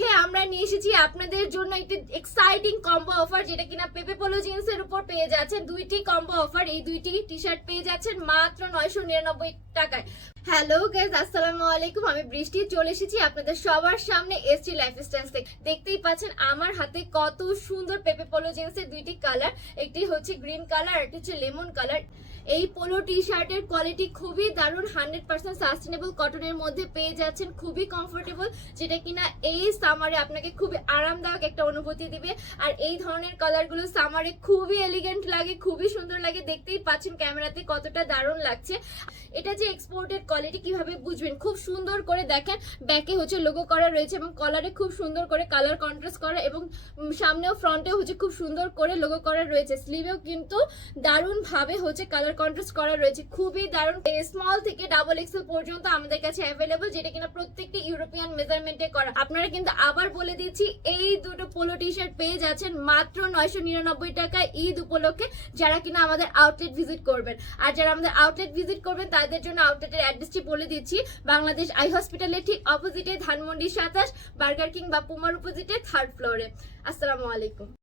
উপলক্ষে আমরা নিয়ে এসেছি আপনাদের জন্য একটি এক্সাইটিং কম্বো অফার, যেটা কিনা পেপে পোলো জিন্সের উপর পেয়ে যাচ্ছেন দুইটি কম্বো অফার। এই দুইটি টি শার্ট পেয়ে যাচ্ছেন মাত্র 999 টাকায়। হ্যালো গাইস, আসসালামু আলাইকুম। আমি বৃষ্টি চলে এসেছি আপনাদের সবার সামনে এসটি লাইফস্টাইল থেকে। দেখতেই পাচ্ছেন আমার হাতে কত সুন্দর পেপে পোলো জিন্সের দুইটি কালার, একটি হচ্ছে গ্রিন কালার আর একটি হচ্ছে লেমন কালার। এই পোলো টি শার্টের কোয়ালিটি খুবই দারুণ, 100% সাস্টেনেবল কটনের মধ্যে পেয়ে যাচ্ছেন, খুবই কমফোর্টেবল, যেটা কিনা এই সামারে আপনাকে খুবই আরামদায়ক একটা অনুভূতি দিবে। আর এই ধরনের কালারগুলো সামারে খুবই এলিগেন্ট লাগে, খুবই সুন্দর লাগে। দেখতেই পাচ্ছেন ক্যামেরাতে কতটা দারুণ লাগছে। এটা যে এক্সপোর্টেড কোয়ালিটি কিভাবে বুঝবেন, খুব সুন্দর করে দেখেন, ব্যাকে হচ্ছে লোগো করা রয়েছে এবং কলারে খুব সুন্দর করে কালার কন্ট্রাস্ট করা, এবং সামনেও ফ্রন্টেও হচ্ছে খুব সুন্দর করে লোগো করা রয়েছে। স্লিভেও কিন্তু দারুণ ভাবে হচ্ছে কালার কন্ট্রাস্ট করা রয়েছে, খুবই দারুণ। স্মল থেকে ডাবল এক্সেল পর্যন্ত আমাদের কাছে অ্যাভেলেবল, যেটা কিনা প্রত্যেকটি ইউরোপিয়ান মেজারমেন্টে করা। আপনারা কিন্তু আবার বলে দিচ্ছি, এই দুটো পোলো টি শার্ট পেয়ে যাচ্ছেন মাত্র 999 টাকায় ঈদ উপলক্ষে, যারা কিনা আমাদের আউটলেট ভিজিট করবেন। আর যারা আমাদের আউটলেট ভিজিট করবেন তাদের জন্য আউটলেটের অ্যাড্রেসটি বলে দিচ্ছি। বাংলাদেশ আই হসপিটালের ঠিক অপোজিটে, ধানমন্ডি 27, বার্গার কিং বা পুমার অপোজিটে 3rd ফ্লোরে। আসসালামু আলাইকুম।